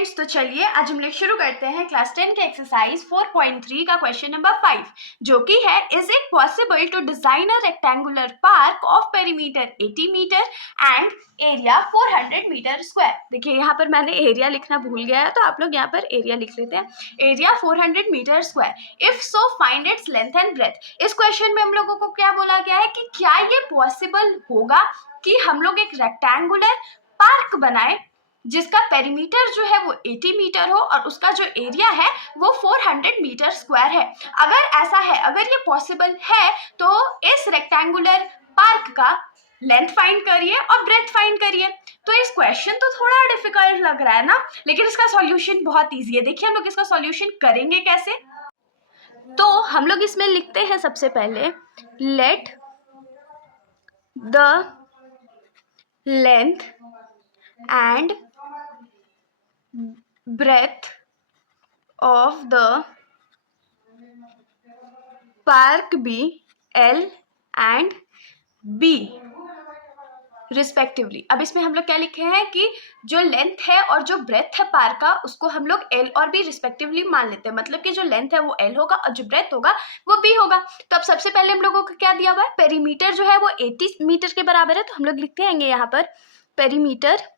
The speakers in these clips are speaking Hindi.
स्टूडेंट्स, तो चलिए आज हम लोग शुरू करते हैं क्लास 10 के एक्सरसाइज 4.3 का क्वेश्चन नंबर 5, जो कि है is it possible to design a rectangular park of perimeter 80 metre and area 400 metre square. देखिए यहाँ पर मैंने एरिया लिखना भूल गया है, तो आप लोग यहाँ पर एरिया लिख लेते हैं, area 400 metre square. If so find its length and breadth. इस क्वेश्चन में हम लोगों को क्या बोला गया है कि क्या ये पॉसिबल होगा कि हम लोग एक रेक्टेंगुलर पार्क बनाए जिसका पेरीमीटर जो है वो 80 मीटर हो और उसका जो एरिया है वो 400 मीटर स्क्वायर है। अगर ऐसा है, अगर ये पॉसिबल है, तो इस रेक्टेंगुलर पार्क का लेंथ फाइंड करिए और ब्रेथ फाइंड करिए। तो इस क्वेश्चन तो थोड़ा डिफिकल्ट लग रहा है ना, लेकिन इसका सॉल्यूशन बहुत इजी है। देखिए हम लोग इसका सॉल्यूशन करेंगे कैसे। तो हम लोग इसमें लिखते हैं सबसे पहले let the length and breadth of the park be L and B respectively. अब इसमें हम लोग क्या लिखे हैं कि जो लेंथ है और जो ब्रेथ है पार्क का, उसको हम लोग L और B रिस्पेक्टिवली मान लेते हैं। मतलब कि जो लेंथ है वो L होगा और जो ब्रेथ होगा वो B होगा। तो अब सबसे पहले हम लोगों को क्या दिया हुआ है, पेरीमीटर जो है वो 80 मीटर के बराबर है, तो हम लोग लिखते हैं यहाँ पर perimeter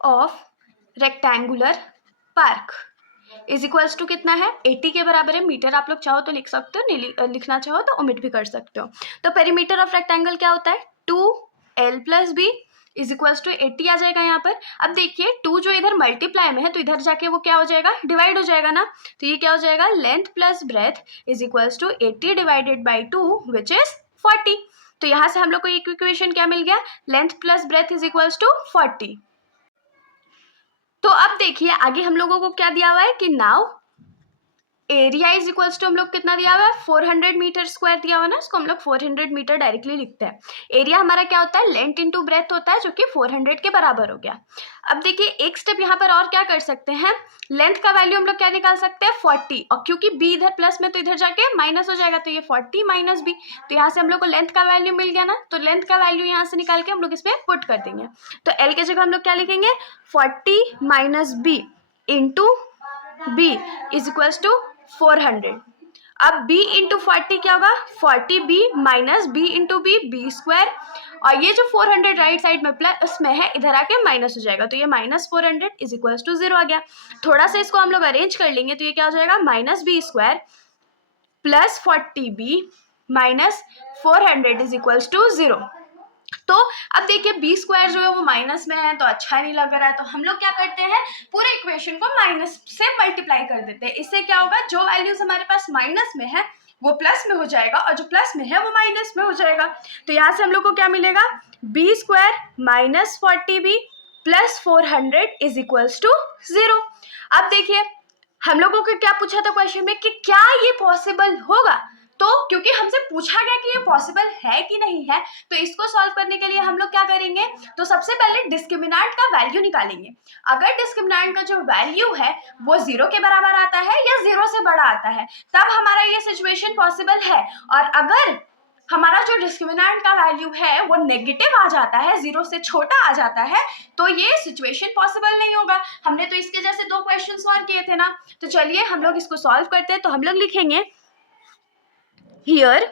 of rectangular park is equals to कितना है, 80 के बराबर है। मीटर आप लोग चाहो तो लिख सकते हो, नहीं लिखना चाहो तो ओमिट भी कर सकते हो। तो पेरीमीटर ऑफ रेक्टेंगल क्या होता है, 2L + B is equals to 80 आ जाएगा यहाँ पर। अब देखिए 2 जो इधर मल्टीप्लाई में है तो इधर जाके वो क्या हो जाएगा, डिवाइड हो जाएगा ना। तो ये क्या हो जाएगा, length plus breadth is equals to 80 divided by 2 which is 40। तो यहाँ से हम लोग को एक इक्वेशन क्या मिल गया, length plus breadth is equals to 40। तो अब देखिए आगे हम लोगों को क्या दिया हुआ है कि now area is equals to हम लोग कितना दिया हुआ है, 400 मीटर स्क्वायर दिया हुआ ना, इसको हम लोग 400 मीटर डायरेक्टली लिखते हैं। एरिया हमारा क्या होता है, लेंथ इंटू ब्रेथ होता है, जो कि 400 के बराबर हो गया। अब देखिए एक स्टेप यहाँ पर और क्या कर सकते हैं, लेंथ का वैल्यू हम लोग क्या निकाल सकते हैं, 40, और क्योंकि b इधर प्लस में तो इधर जाके माइनस हो जाएगा, तो ये 40 माइनस b। तो यहाँ से हम लोग को लेंथ का वैल्यू मिल गया ना, तो लेंथ का वैल्यू यहाँ से निकाल के हम लोग इसमें पुट कर देंगे। तो l के जगह हम लोग क्या लिखेंगे, 40 minus b into b is equals to 400। अब b इंटू 40 क्या होगा, 40b minus b into b square, और ये जो 400 राइट साइड में प्लस में है इधर आके माइनस हो जाएगा, तो ये -400 इज इक्वल्स टू 0 आ गया। थोड़ा सा इसको हम लोग अरेंज कर लेंगे तो ये क्या हो जाएगा, -b square plus 40b minus 400 is equals to 0। तो अब देखिए b स्क्वायर जो है वो माइनस में है तो अच्छा नहीं लग रहा है, तो हम लोग क्या करते हैं, पूरे इक्वेशन को माइनस से मल्टीप्लाई कर देते हैं। इससे क्या होगा, जो वैल्यूज हमारे पास माइनस में है वो प्लस में हो जाएगा और जो प्लस में है वो माइनस में हो जाएगा। तो यहाँ से हम लोग को क्या मिलेगा, b square minus 40b plus 400 is equals to 0। अब देखिए हम लोगों को क्या पूछा था क्वेश्चन में कि क्या ये पॉसिबल होगा, तो क्योंकि हमसे पूछा गया कि ये पॉसिबल है कि नहीं है, तो इसको सॉल्व करने के लिए हम लोग क्या करेंगे, तो सबसे पहले डिस्क्रिमिनेंट का वैल्यू निकालेंगे। अगर डिस्क्रिमिनेंट का जो वैल्यू है वो 0 के बराबर आता है या 0 से बड़ा आता है, तब हमारा ये सिचुएशन पॉसिबल है। और अगर हमारा जो डिस्क्रिमिनेंट का वैल्यू है वो नेगेटिव आ जाता है, 0 से छोटा आ जाता है, तो ये सिचुएशन पॉसिबल नहीं होगा। हमने तो इसके जैसे 2 क्वेश्चन सॉल्व किए थे ना, तो चलिए हम लोग इसको सॉल्व करते हैं। तो हम लोग लिखेंगे हियर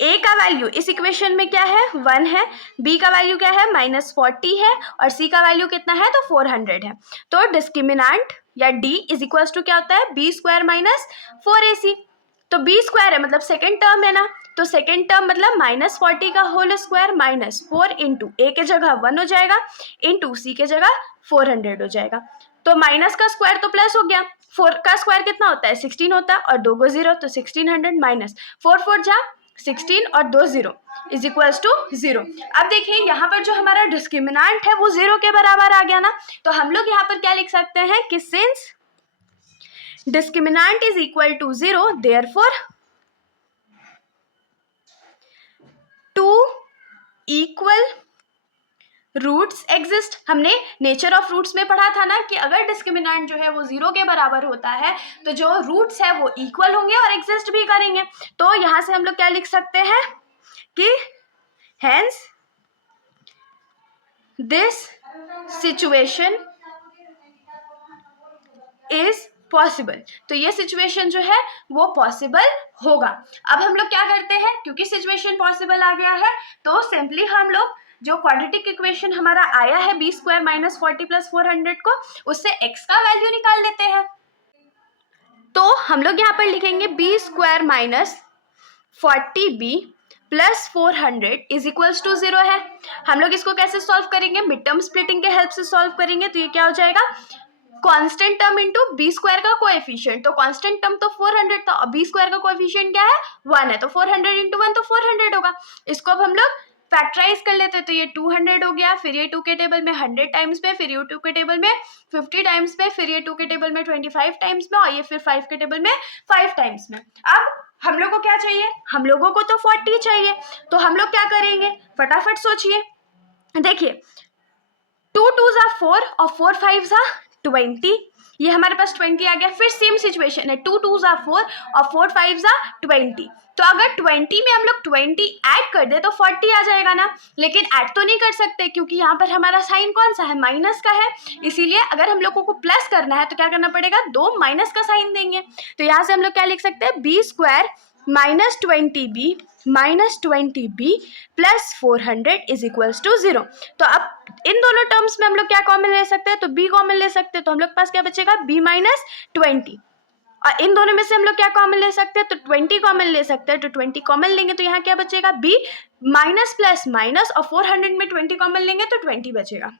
a का वैल्यू इस इक्वेशन में क्या है, 1 है, b का वैल्यू क्या है, -40 है, और c का वैल्यू कितना है, तो 400 है। तो डिस्क्रिमिनेंट या d इज इक्वल्स टू क्या होता है, b स्क्वायर माइनस 4ac। तो b स्क्वायर है मतलब सेकेंड टर्म है ना, तो सेकेंड टर्म मतलब -40 का whole square minus 4 into a के जगह 1 हो जाएगा, इंटू c के जगह 400 हो जाएगा। तो माइनस का स्क्वायर तो प्लस हो गया, 4 का स्क्वायर कितना होता है, 16 होता है, और 2 को 0, तो 1600 माइनस 4 4 जा 16 और 2 0 इज इक्वल्स टू 0। अब देखिए यहाँ पर जो हमारा डिस्क्रिमिनेंट है वो 0 के बराबर आ गया ना, तो हम लोग यहाँ पर क्या लिख सकते हैं कि since discriminant is equal to 0 therefore 2 equal roots exist. हमने नेचर ऑफ रूट्स में पढ़ा था ना कि अगर डिस्क्रिमिनेंट जो है वो 0 के बराबर होता है तो जो रूट्स है वो इक्वल होंगे और एग्जिस्ट भी करेंगे। तो यहाँ से हम लोग क्या लिख सकते हैं कि hence this situation is possible. तो ये सिचुएशन जो है वो पॉसिबल होगा। अब हम लोग क्या करते हैं, क्योंकि सिचुएशन पॉसिबल आ गया है तो सिंपली हम लोग जो क्वाड्रेटिक इक्वेशन हमारा आया है बी स्क्वायर माइनस 40 प्लस 400 को, उससे x का वैल्यू निकाल लेते हैं। तो हम लोग यहाँ पर लिखेंगे B square minus 40b plus 400 is equals to 0 है। हम लोग इसको कैसे सॉल्व करेंगे, मिड टर्म स्प्लिटिंग के हेल्प से सॉल्व करेंगे। तो ये क्या हो जाएगा, constant term into B square का कोएफिशिएंट। तो कांस्टेंट टर्म तो 400 था और बी स्क्वायर का कोएफिशिएंट क्या है 1 है, तो 400 इंटू 1 तो 400 होगा। इसको अब हम लोग फैक्टराइज कर लेते हैं। तो ये 200 हो गया, फिर ये 2 के टेबल में 100 टाइम्स में, फिर ये 2 के टेबल में 50 टाइम्स में, फिर ये 2 के टेबल में 25 टाइम्स में, और ये फिर 5 के टेबल में 5 टाइम्स में। अब हम लोगों को क्या चाहिए, हम लोगों को तो 40 चाहिए। तो हम लोग क्या करेंगे, फटाफट सोचिए। देखिए 2 2s are 4 और 4 5s are 20, ये हमारे पास 20 आ गया। फिर सेम सिचुएशन है, 2 2s are 4 और 4 5s are 20। तो अगर 20 में हम लोग 20 ऐड कर दे तो 40 आ जाएगा ना, लेकिन ऐड तो नहीं कर सकते क्योंकि यहाँ पर हमारा साइन कौन सा है, माइनस का है। इसीलिए अगर हम लोगों को प्लस करना है तो क्या करना पड़ेगा, 2 माइनस का साइन देंगे। तो यहाँ से हम लोग क्या लिख सकते हैं, B square minus 20b minus 20b plus 400 is equals to 0। तो अब इन दोनों टर्म्स में हम लोग क्या कॉमन ले सकते हैं, तो b कॉमन ले सकते हैं। तो हम लोग के पास क्या बचेगा, b माइनस 20। और इन दोनों में से हम लोग क्या कॉमन ले सकते हैं, तो 20 कॉमन ले सकते हैं। तो 20 कॉमन लेंगे तो यहाँ क्या बचेगा, b माइनस प्लस माइनस, और 400 में 20 कॉमन लेंगे तो 20 बचेगा।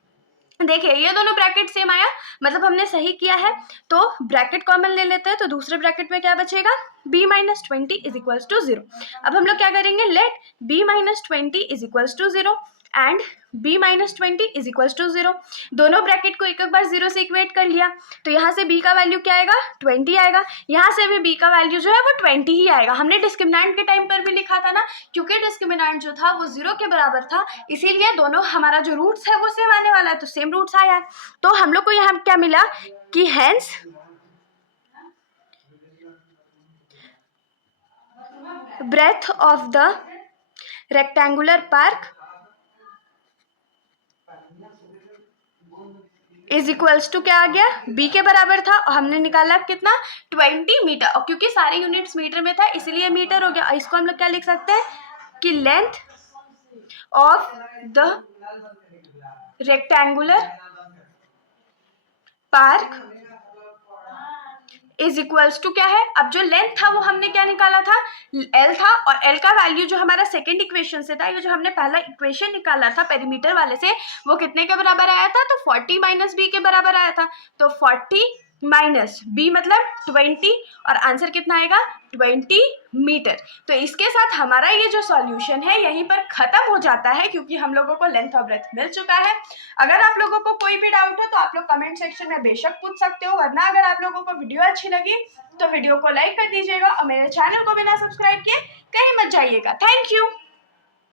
देखिए ये दोनों ब्रैकेट सेम आया, मतलब हमने सही किया है। तो ब्रैकेट कॉमन ले लेते हैं, तो दूसरे ब्रैकेट में क्या बचेगा, b minus 20 is equals to 0। अब हम लोग क्या करेंगे, let b minus 20 is equals to 0 and b minus 20 is equals to 0। दोनों ब्रैकेट को एक बार 0 से इक्वेट कर लिया। तो यहाँ से b का वैल्यू क्या आएगा, 20 आएगा। यहाँ से भी b का वैल्यू जो है वो 20 ही आएगा। हमने डिस्क्रिमिनेंट के टाइम पर भी लिखा था ना, क्योंकि डिस्क्रिमिनेंट जो था वो 0 के बराबर था, इसीलिए दोनों हमारा जो रूट्स है वो सेम आने वाला है। तो सेम रूट्स आया है। तो हम लोग को यहाँ क्या मिला कि hence breadth of the rectangular park is equals to क्या आ गया, b के बराबर था और हमने निकाला कितना, 20 मीटर। और क्योंकि सारे यूनिट्स मीटर में था इसलिए मीटर हो गया। इसको हम लोग क्या लिख सकते हैं कि length of the rectangular park is equals to क्या है, अब जो लेंथ था वो हमने क्या निकाला था, L था, और L का वैल्यू जो हमारा सेकंड इक्वेशन से था, ये जो हमने पहला इक्वेशन निकाला था पेरीमीटर वाले से, वो कितने के बराबर आया था, तो 40 माइनस बी के बराबर आया था। तो 40 माइनस बी मतलब 20, और आंसर कितना आएगा, 20 मीटर। तो इसके साथ हमारा ये जो सॉल्यूशन है यहीं पर खत्म हो जाता है, क्योंकि हम लोगों को लेंथ और ब्रेथ मिल चुका है। अगर आप लोगों को कोई भी डाउट हो तो आप लोग कमेंट सेक्शन में बेशक पूछ सकते हो, वरना अगर आप लोगों को वीडियो अच्छी लगी तो वीडियो को लाइक कर दीजिएगा और मेरे चैनल को बिना सब्सक्राइब किए कहीं मत जाइएगा। Thank you.